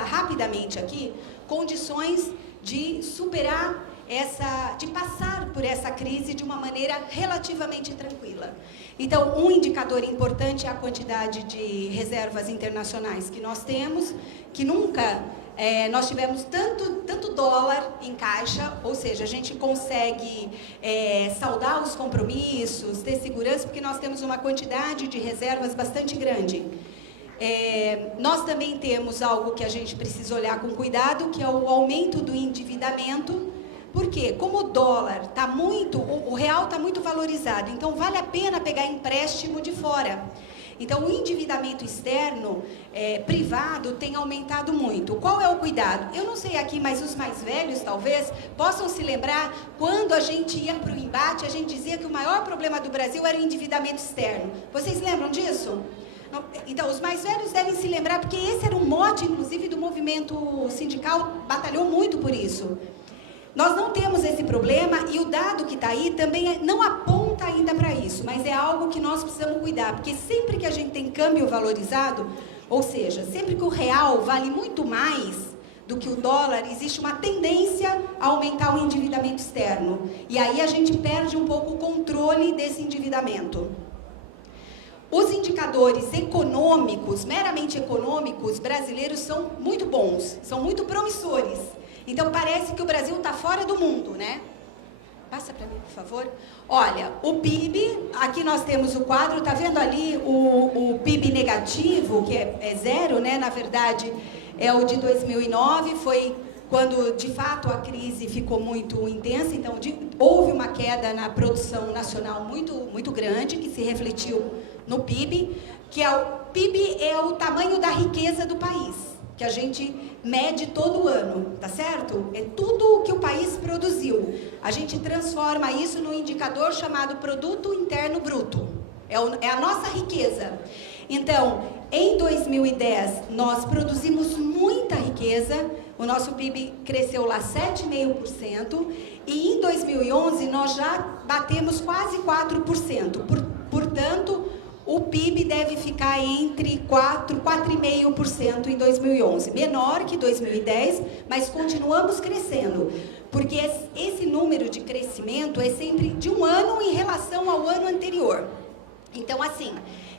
rapidamente aqui condições de superar de passar por essa crise de uma maneira relativamente tranquila. Então, um indicador importante é a quantidade de reservas internacionais que nós temos, que nunca nós tivemos tanto dólar em caixa, ou seja, a gente consegue saldar os compromissos, ter segurança, porque nós temos uma quantidade de reservas bastante grande. Nós também temos algo que a gente precisa olhar com cuidado, que é o aumento do endividamento. Por quê? Como o dólar está o real está muito valorizado, então vale a pena pegar empréstimo de fora. Então, o endividamento externo, privado, tem aumentado muito. Qual é o cuidado? Eu não sei aqui, mas os mais velhos, talvez, possam se lembrar, quando a gente ia para o embate, a gente dizia que o maior problema do Brasil era o endividamento externo. Vocês lembram disso? Então, os mais velhos devem se lembrar, porque esse era um mote, inclusive, do movimento sindical, batalhou muito por isso. Nós não temos esse problema e o dado que está aí também não aponta ainda para isso, mas é algo que nós precisamos cuidar, porque sempre que a gente tem câmbio valorizado, ou seja, sempre que o real vale muito mais do que o dólar, existe uma tendência a aumentar o endividamento externo. E aí a gente perde um pouco o controle desse endividamento. Os indicadores econômicos, meramente econômicos, brasileiros são muito bons, são muito promissores. Então, parece que o Brasil está fora do mundo, né? Passa para mim, por favor. Olha, o PIB, aqui nós temos o quadro, está vendo ali o PIB negativo, que é zero, né? Na verdade, é o de 2009, foi quando, de fato, a crise ficou muito intensa. Então, houve uma queda na produção nacional muito grande, que se refletiu no PIB, que o PIB é o tamanho da riqueza do país, que a gente mede todo ano, tá certo? É tudo o que o país produziu. A gente transforma isso num indicador chamado Produto Interno Bruto. É a nossa riqueza. Então, em 2010, nós produzimos muita riqueza, o nosso PIB cresceu lá 7,5%, e em 2011 nós já batemos quase 4%. Portanto, o PIB deve ficar entre 4,5% em 2011. Menor que 2010, mas continuamos crescendo. Porque esse número de crescimento é sempre de um ano em relação ao ano anterior. Então, assim,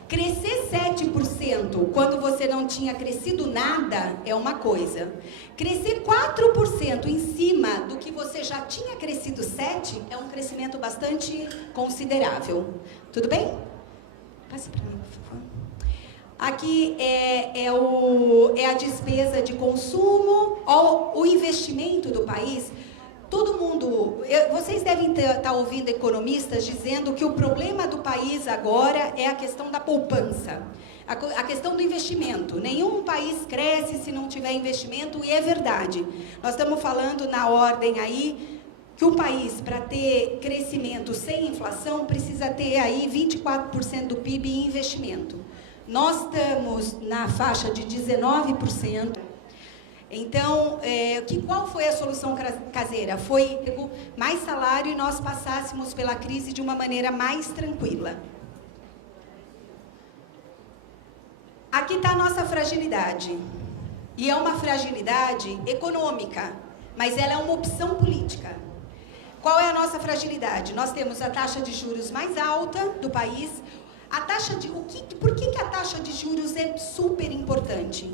crescer 7% quando você não tinha crescido nada é uma coisa. Crescer 4% em cima do que você já tinha crescido 7% é um crescimento bastante considerável. Tudo bem? Passa para mim, por favor. Aqui é a despesa de consumo, o investimento do país. Todo mundo, vocês devem estar ouvindo economistas dizendo que o problema do país agora é a questão da poupança, a questão do investimento. Nenhum país cresce se não tiver investimento, e é verdade. Nós estamos falando na ordem aí, que um país, para ter crescimento sem inflação, precisa ter aí 24% do PIB em investimento. Nós estamos na faixa de 19%. Então, qual foi a solução caseira? Foi mais salário e nós passássemos pela crise de uma maneira mais tranquila. Aqui está a nossa fragilidade. E é uma fragilidade econômica, mas ela é uma opção política. Qual é a nossa fragilidade? Nós temos a taxa de juros mais alta do país. Por que a taxa de juros é super importante?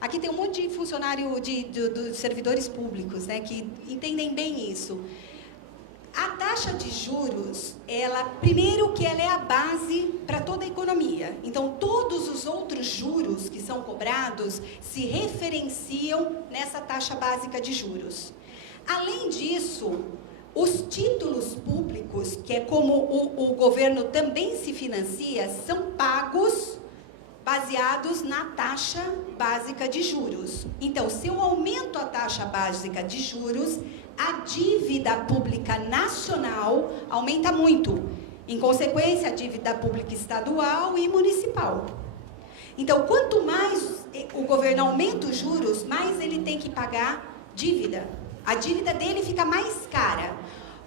Aqui tem um monte de funcionário dos servidores públicos, né, que entendem bem isso. A taxa de juros, primeiro que ela é a base para toda a economia. Então, todos os outros juros que são cobrados se referenciam nessa taxa básica de juros. Além disso, os títulos públicos, que é como o governo também se financia, são pagos baseados na taxa básica de juros. Então, se eu aumento a taxa básica de juros, a dívida pública nacional aumenta muito. Em consequência, a dívida pública estadual e municipal. Então, quanto mais o governo aumenta os juros, mais ele tem que pagar dívida. A dívida dele fica mais cara.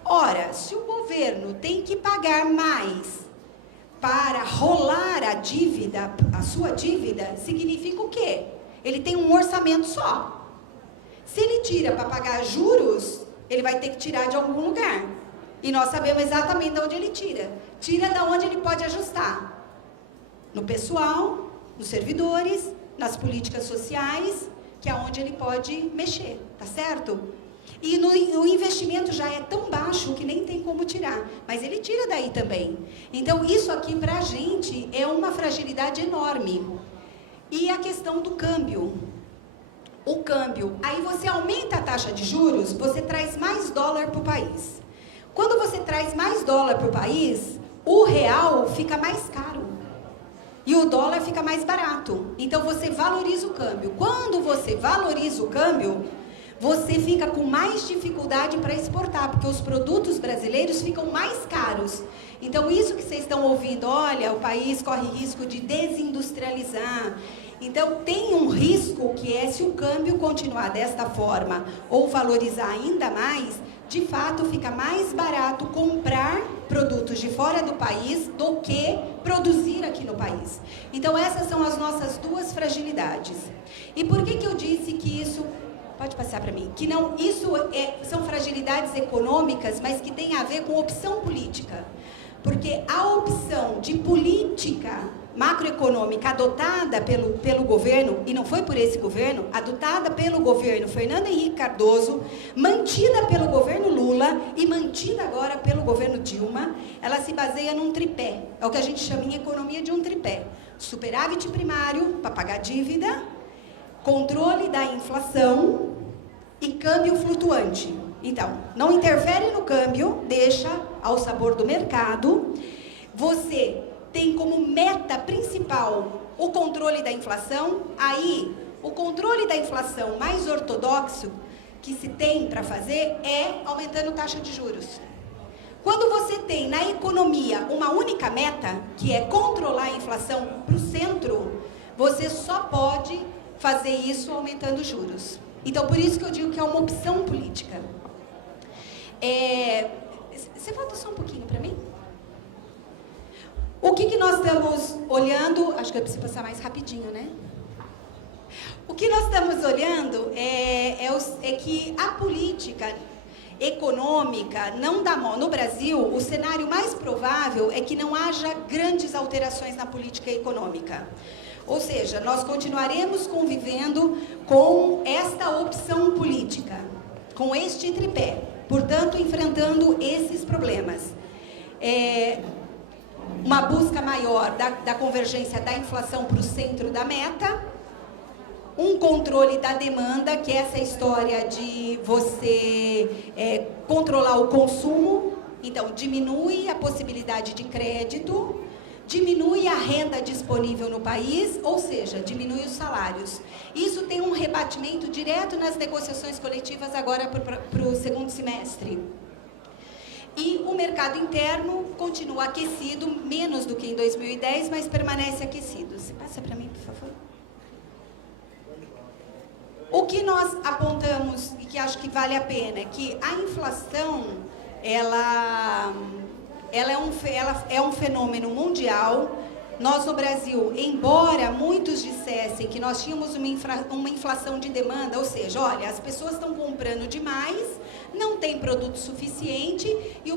Ora, se o governo tem que pagar mais para rolar a sua dívida, significa o quê? ele tem um orçamento só. Se ele tira para pagar juros, ele vai ter que tirar de algum lugar. E nós sabemos exatamente de onde ele tira. Tira de onde ele pode ajustar. No pessoal, nos servidores, nas políticas sociais, que é onde ele pode mexer, tá certo? E o investimento já é tão baixo que nem tem como tirar, mas ele tira daí também. Então, isso aqui para a gente é uma fragilidade enorme. E a questão do câmbio. O câmbio, aí você aumenta a taxa de juros, você traz mais dólar para o país. Quando você traz mais dólar para o país, o real fica mais caro. E o dólar fica mais barato. Então, você valoriza o câmbio. Quando você valoriza o câmbio, você fica com mais dificuldade para exportar, porque os produtos brasileiros ficam mais caros. Então, isso que vocês estão ouvindo, olha, o país corre risco de desindustrializar. Então, tem um risco que é, se o câmbio continuar desta forma ou valorizar ainda mais, de fato fica mais barato comprar produtos de fora do país do que produzir aqui no país. Então, essas são as nossas duas fragilidades. E por que eu disse que isso... Pode passar para mim. Que não, são fragilidades econômicas, mas que tem a ver com opção política. Porque a opção de política macroeconômica adotada pelo governo, e não foi por esse governo, adotada pelo governo Fernando Henrique Cardoso, mantida pelo governo Lula e mantida agora pelo governo Dilma, ela se baseia num tripé. É o que a gente chama em economia de um tripé. Superávit primário, para pagar dívida, controle da inflação e câmbio flutuante. Então, não interfere no câmbio, deixa ao sabor do mercado. Você tem como meta principal o controle da inflação. Aí, o controle da inflação mais ortodoxo que se tem para fazer é aumentando taxa de juros. Quando você tem na economia uma única meta, que é controlar a inflação para o centro, você só pode fazer isso aumentando juros. Então, por isso que eu digo que é uma opção política. Você volta só um pouquinho para mim? O que nós estamos olhando... Acho que eu preciso passar mais rapidinho, né? O que nós estamos olhando é que a política econômica não dá mão. No Brasil, o cenário mais provável é que não haja grandes alterações na política econômica. Ou seja, nós continuaremos convivendo com esta opção política, com este tripé, portanto, enfrentando esses problemas. Uma busca maior da convergência da inflação para o centro da meta, um controle da demanda, que é essa história de você controlar o consumo, então diminui a possibilidade de crédito, diminui a renda disponível no país, ou seja, diminui os salários. Isso tem um rebatimento direto nas negociações coletivas agora para o segundo semestre. E o mercado interno continua aquecido, menos do que em 2010, mas permanece aquecido. Você passa para mim, por favor? O que nós apontamos, e que acho que vale a pena, é que a inflação, ela é um fenômeno mundial. Nós, no Brasil, embora muitos dissessem que nós tínhamos uma inflação de demanda, ou seja, olha, as pessoas estão comprando demais, não tem produto suficiente e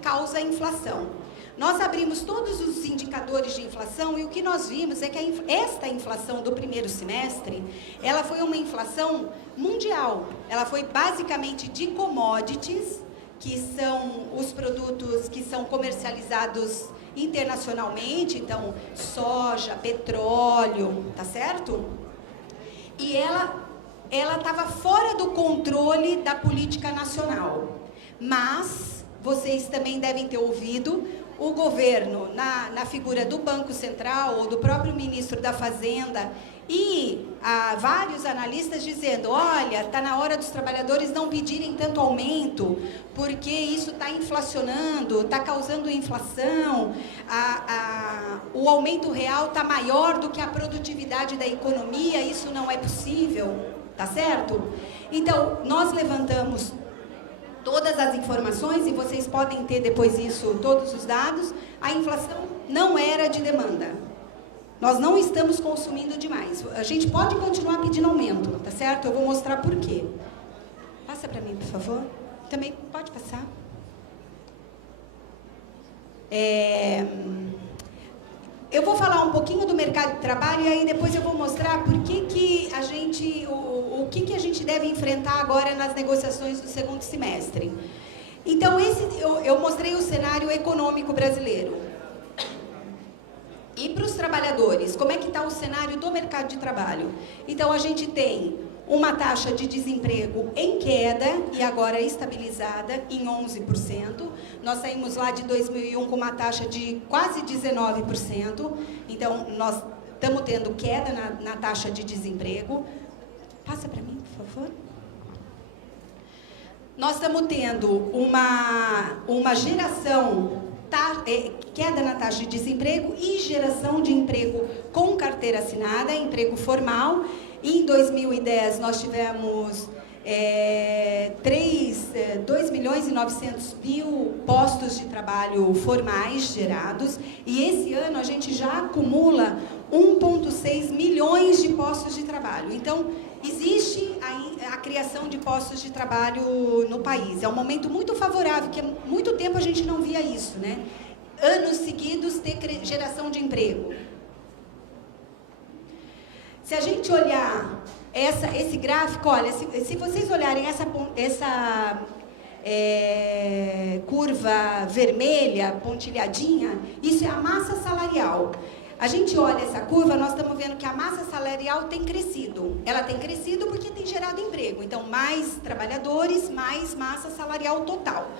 causa inflação. Nós abrimos todos os indicadores de inflação e o que nós vimos é que esta inflação do primeiro semestre, ela foi uma inflação mundial. Ela foi basicamente de commodities, que são os produtos que são comercializados internacionalmente, então soja, petróleo, tá certo? E ela estava fora do controle da política nacional. Mas vocês também devem ter ouvido o governo, na figura do Banco Central ou do próprio ministro da Fazenda, e vários analistas dizendo, olha, está na hora dos trabalhadores não pedirem tanto aumento, porque isso está inflacionando, está causando inflação, o aumento real está maior do que a produtividade da economia, isso não é possível, tá certo? Então, nós levantamos todas as informações, e vocês podem ter depois isso, todos os dados. A inflação não era de demanda. nós não estamos consumindo demais. A gente pode continuar pedindo aumento, tá certo? Eu vou mostrar por quê. Passa para mim, por favor. Também pode passar. Eu vou falar um pouquinho do mercado de trabalho e aí depois eu vou mostrar por que a gente, o que a gente deve enfrentar agora nas negociações do segundo semestre. Então, eu mostrei o cenário econômico brasileiro. E para os trabalhadores, como é que está o cenário do mercado de trabalho? Então, a gente tem uma taxa de desemprego em queda e agora estabilizada em 11%. Nós saímos lá de 2001 com uma taxa de quase 19%. Então, nós estamos tendo queda na taxa de desemprego. Passa para mim, por favor. Nós estamos tendo uma geração, queda na taxa de desemprego e geração de emprego com carteira assinada, emprego formal. Em 2010, nós tivemos 2.900.000 postos de trabalho formais gerados. E esse ano a gente já acumula 1,6 milhões de postos de trabalho. Então, existe a criação de postos de trabalho no país. É um momento muito favorável, que há muito tempo a gente não via isso, né? Anos seguidos ter geração de emprego. Se a gente olhar esse gráfico, olha, se vocês olharem essa curva vermelha, pontilhadinha, isso é a massa salarial. A gente olha essa curva, nós estamos vendo que a massa salarial tem crescido. Ela tem crescido porque tem gerado emprego. Então, mais trabalhadores, mais massa salarial total.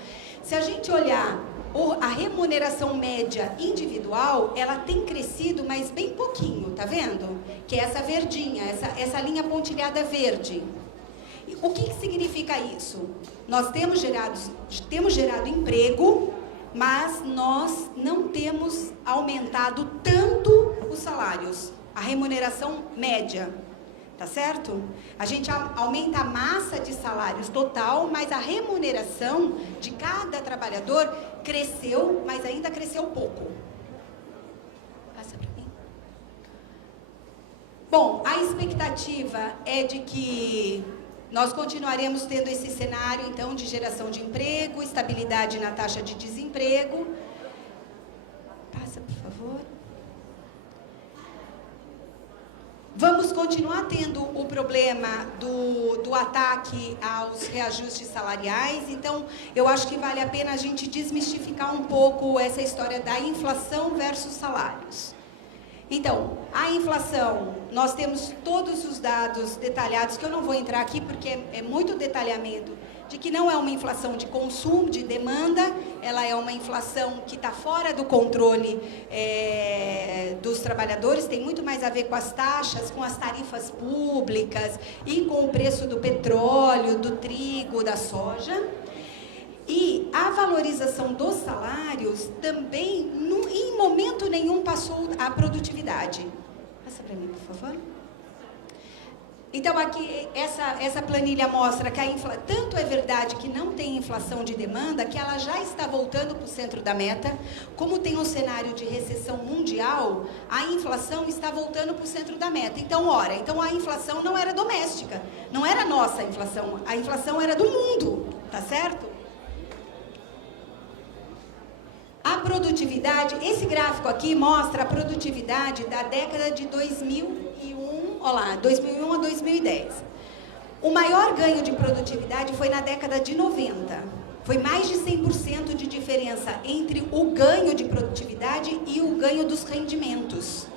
Se a gente olhar a remuneração média individual, ela tem crescido, mas bem pouquinho, tá vendo? Que é essa verdinha, essa linha pontilhada verde. O que significa isso? Nós temos gerado emprego, mas nós não temos aumentado tanto os salários, a remuneração média, tá certo? A gente aumenta a massa de salários total, mas a remuneração de cada trabalhador cresceu, mas ainda cresceu pouco. Passa para mim. Bom, a expectativa é de que nós continuaremos tendo esse cenário, então, de geração de emprego, estabilidade na taxa de desemprego. Passa, por favor. Vamos continuar tendo o problema do ataque aos reajustes salariais. Então, eu acho que vale a pena a gente desmistificar um pouco essa história da inflação versus salários. Então, a inflação, nós temos todos os dados detalhados, que eu não vou entrar aqui porque é muito detalhamento, de que não é uma inflação de consumo, de demanda, ela é uma inflação que está fora do controle dos trabalhadores, tem muito mais a ver com as taxas, com as tarifas públicas e com o preço do petróleo, do trigo, da soja. E a valorização dos salários também, em momento nenhum, passou a produtividade. Passa para mim, por favor. Então, aqui, essa planilha mostra que tanto é verdade que não tem inflação de demanda, que ela já está voltando para o centro da meta, como tem um cenário de recessão mundial, a inflação está voltando para o centro da meta. Então, a inflação não era doméstica, não era nossa a inflação era do mundo, tá certo? A produtividade, esse gráfico aqui mostra a produtividade da década de 2001, olha lá, 2001 a 2010. O maior ganho de produtividade foi na década de 90. Foi mais de 100% de diferença entre o ganho de produtividade e o ganho dos rendimentos.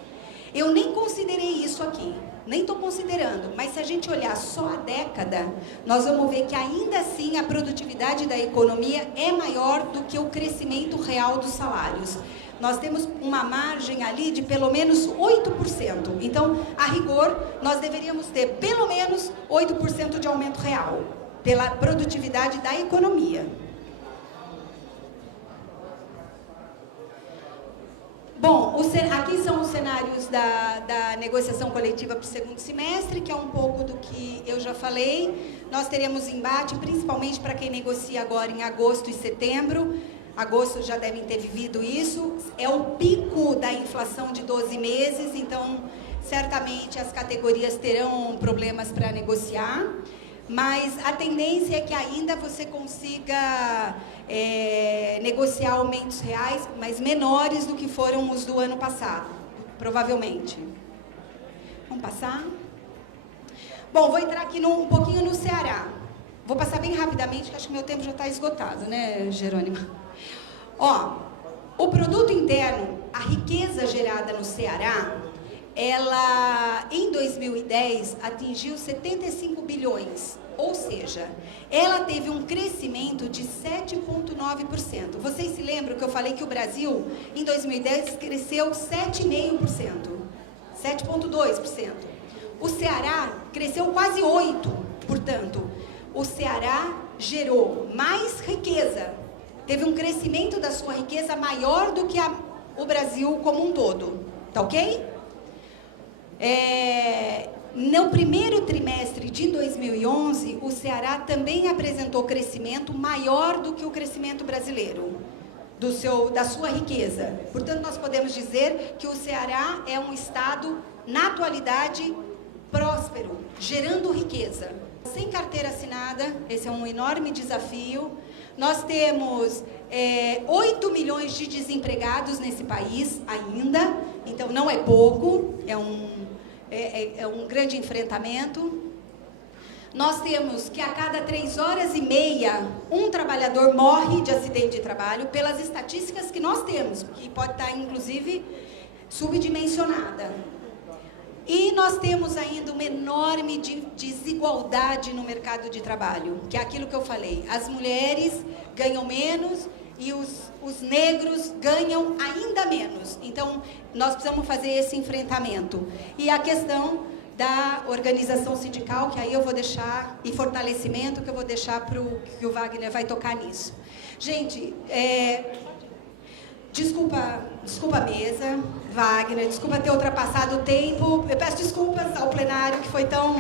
Eu nem considerei isso aqui, nem estou considerando, mas se a gente olhar só a década, nós vamos ver que ainda assim a produtividade da economia é maior do que o crescimento real dos salários. Nós temos uma margem ali de pelo menos 8%. Então, a rigor, nós deveríamos ter pelo menos 8% de aumento real pela produtividade da economia. Bom, aqui são os cenários da negociação coletiva para o segundo semestre, que é um pouco do que eu já falei. Nós teremos embate, principalmente para quem negocia agora em agosto e setembro. agosto já devem ter vivido isso. É o pico da inflação de 12 meses, então certamente as categorias terão problemas para negociar, mas a tendência é que ainda você consiga negociar aumentos reais, mas menores do que foram os do ano passado, provavelmente. Vamos passar? Bom, vou entrar aqui um pouquinho no Ceará. Vou passar bem rapidamente, que acho que meu tempo já está esgotado, né, Jerônimo? Ó, o produto interno, a riqueza gerada no Ceará, ela, em 2010, atingiu 75 bilhões. Ou seja, ela teve um crescimento de 7,9%. Vocês se lembram que eu falei que o Brasil, em 2010, cresceu 7,5%. 7,2%. O Ceará cresceu quase 8%. Portanto, o Ceará gerou mais riqueza. Teve um crescimento da sua riqueza maior do que o Brasil como um todo. Tá ok? No primeiro trimestre de 2011, o Ceará também apresentou crescimento maior do que o crescimento brasileiro, da sua riqueza. Portanto, nós podemos dizer que o Ceará é um estado, na atualidade, próspero, gerando riqueza. Sem carteira assinada, esse é um enorme desafio. Nós temos 8 milhões de desempregados nesse país ainda, então não é pouco, é um grande enfrentamento. Nós temos que a cada 3 horas e meia, um trabalhador morre de acidente de trabalho, pelas estatísticas que nós temos, que pode estar, inclusive, subdimensionada. E nós temos ainda uma enorme desigualdade no mercado de trabalho, que é aquilo que eu falei. As mulheres ganham menos e os negros ganham ainda menos. Então, nós precisamos fazer esse enfrentamento. E a questão da organização sindical, que aí eu vou deixar, e fortalecimento, que eu vou deixar para que o Wagner vai tocar nisso. Gente, Desculpa a mesa, Wagner, desculpa ter ultrapassado o tempo. Eu peço desculpas ao plenário, que foi tão